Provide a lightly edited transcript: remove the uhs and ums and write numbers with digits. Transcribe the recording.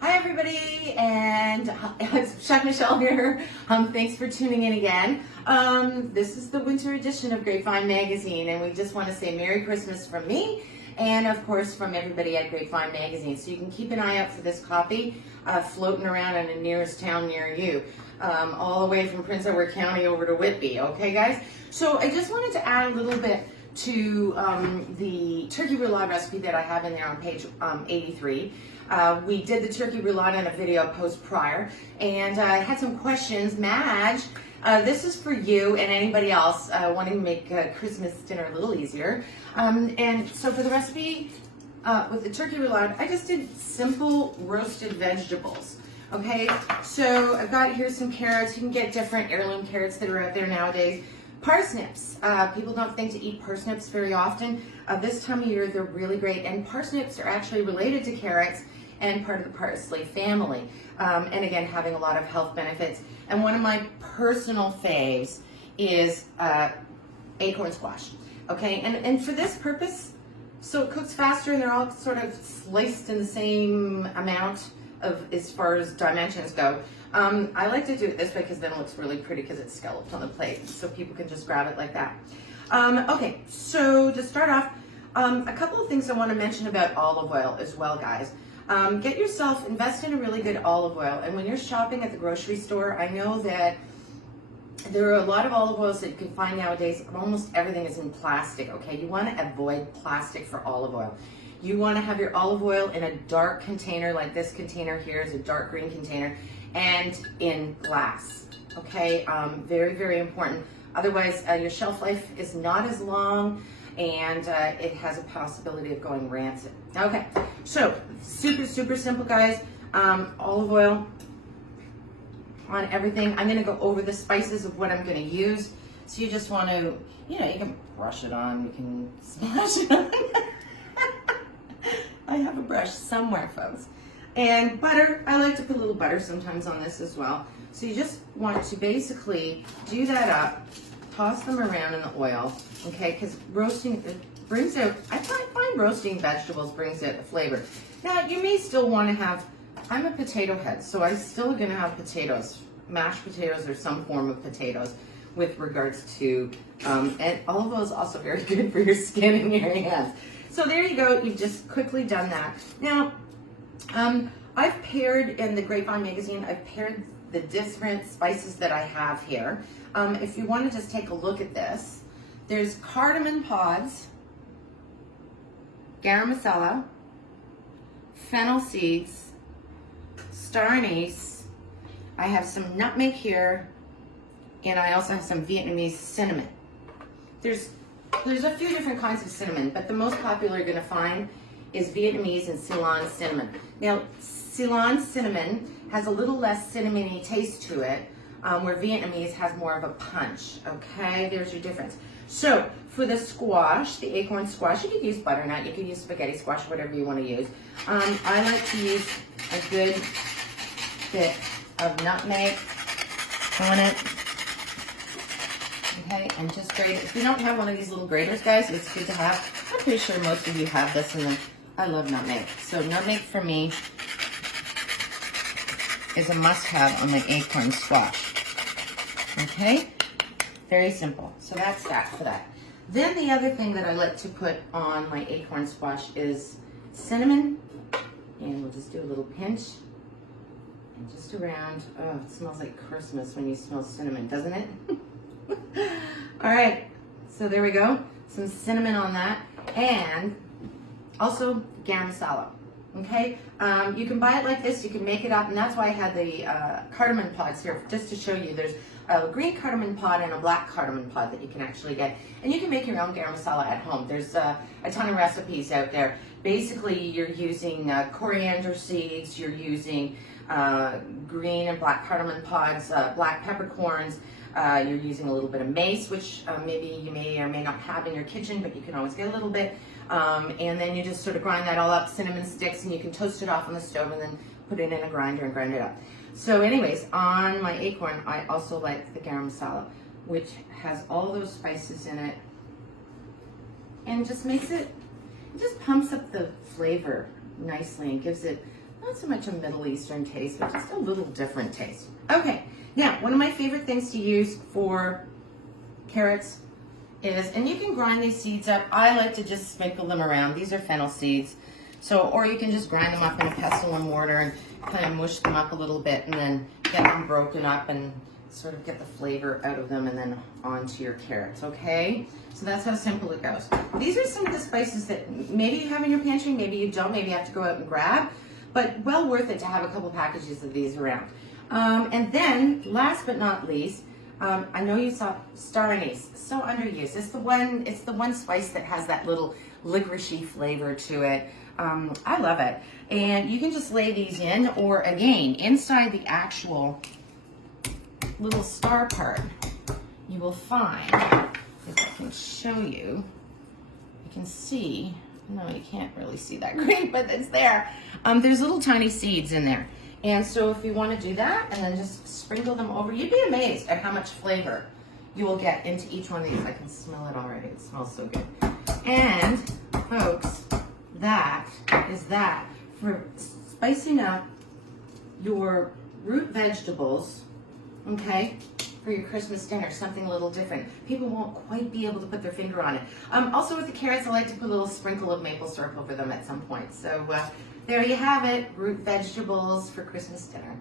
Hi everybody, and it's Chef Michelle here. Thanks for tuning in again. This is the winter edition of Grapevine Magazine, and we just want to say Merry Christmas from me, and of course from everybody at Grapevine Magazine. So you can keep an eye out for this copy floating around in the nearest town near you, all the way from Prince Edward County over to Whitby. Okay, guys? So I just wanted to add a little bit to the turkey roulade recipe that I have in there on page 83. We did the turkey roulade in a video post prior, and I had some questions. Madge, this is for you and anybody else wanting to make Christmas dinner a little easier. And so for the recipe with the turkey roulade, I just did simple roasted vegetables. Okay, so I've got here some carrots. You can get different heirloom carrots that are out there nowadays. Parsnips. People don't think to eat parsnips very often. This time of year, they're really great. And parsnips are actually related to carrots and part of the parsley family. And again, having a lot of health benefits. And one of my personal faves is Acorn Squash. Okay, and for this purpose, so it cooks faster and they're all sort of sliced in the same amount of as far as dimensions go. I like to do it this way because then it looks really pretty because it's scalloped on the plate, so people can just grab it like that. Okay, so to start off, a couple of things I want to mention about olive oil as well, guys. Invest in a really good olive oil, and when you're shopping at the grocery store, I know that there are a lot of olive oils that you can find nowadays. Almost everything is in plastic, okay? You want to avoid plastic for olive oil. You want to have your olive oil in a dark container, like this container here is a dark green container, and in glass, okay? Very, very important. Otherwise, your shelf life is not as long, and it has a possibility of going rancid. Okay, so super, super simple, guys. Olive oil on everything. I'm gonna go over the spices of what I'm gonna use. So you just want to, you can brush it on, you can splash it on. I have a brush somewhere, folks. And butter, I like to put a little butter sometimes on this as well. So you just want to basically do that up, toss them around in the oil, okay? Because roasting, it brings out, I find roasting vegetables brings out the flavor. Now, you may still want to have, I'm a potato head, so I'm still going to have potatoes, mashed potatoes or some form of potatoes with regards to, and olive oil is also very good for your skin and your hands. So there you go, you've just quickly done that. Now, I've paired, in the Grapevine Magazine, I've paired the different spices that I have here. If you want to just take a look at this, there's cardamom pods, garam masala, fennel seeds, star anise, I have some nutmeg here, and I also have some Vietnamese cinnamon. There's a few different kinds of cinnamon, but the most popular you're going to find is Vietnamese and Ceylon cinnamon. Now, Ceylon cinnamon has a little less cinnamony taste to it, where Vietnamese has more of a punch, okay? There's your difference. So, for the squash, the acorn squash, you could use butternut, you could use spaghetti squash, whatever you want to use. I like to use a good bit of nutmeg on it. Okay, and just grate it. If you don't have one of these little graters, guys, it's good to have. I'm pretty sure most of you have this in the, I love nutmeg. So nutmeg for me is a must-have on the acorn squash. Okay, very simple. So that's that for that. Then the other thing that I like to put on my acorn squash is cinnamon, and we'll just do a little pinch and just around. Oh, it smells like Christmas when you smell cinnamon, doesn't it? All right, so there we go. Some cinnamon on that, and also garam masala. Okay, you can buy it like this. You can make it up, and that's why I had the cardamom pods here, just to show you. There's a green cardamom pod and a black cardamom pod that you can actually get, and you can make your own garam masala at home. There's a ton of recipes out there. Basically, you're using coriander seeds, you're using green and black cardamom pods, black peppercorns. You're using a little bit of mace, which maybe you may or may not have in your kitchen, but you can always get a little bit. And then you just sort of grind that all up, cinnamon sticks, and you can toast it off on the stove and then put it in a grinder and grind it up. So anyways, on my acorn, I also like the garam masala, which has all those spices in it and just makes it, just pumps up the flavor nicely and gives it Not so much a Middle Eastern taste, but just a little different taste. Okay, now one of my favorite things to use for carrots is, and you can grind these seeds up. I like to just sprinkle them around. These are fennel seeds. So, or you can just grind them up in a pestle and mortar and kind of mush them up a little bit and then get them broken up and sort of get the flavor out of them and then onto your carrots, okay? So that's how simple it goes. These are some of the spices that maybe you have in your pantry, maybe you don't, maybe you have to go out and grab, but well worth it to have a couple packages of these around. And then, last but not least, I know you saw star anise, so underused. It's the one spice that has that little licoricey flavor to it. I love it. And you can just lay these in, or again, inside the actual little star part, you will find, if I can show you, you can see, no, you can't really see that great, but it's there. There's little tiny seeds in there. And so if you want to do that and then just sprinkle them over, you'd be amazed at how much flavor you will get into each one of these. I can smell it already. It smells so good. And folks, that is that for spicing up your root vegetables, okay, for your Christmas dinner, something a little different. People won't quite be able to put their finger on it. Also with the carrots, I like to put a little sprinkle of maple syrup over them at some point. So there you have it, root vegetables for Christmas dinner.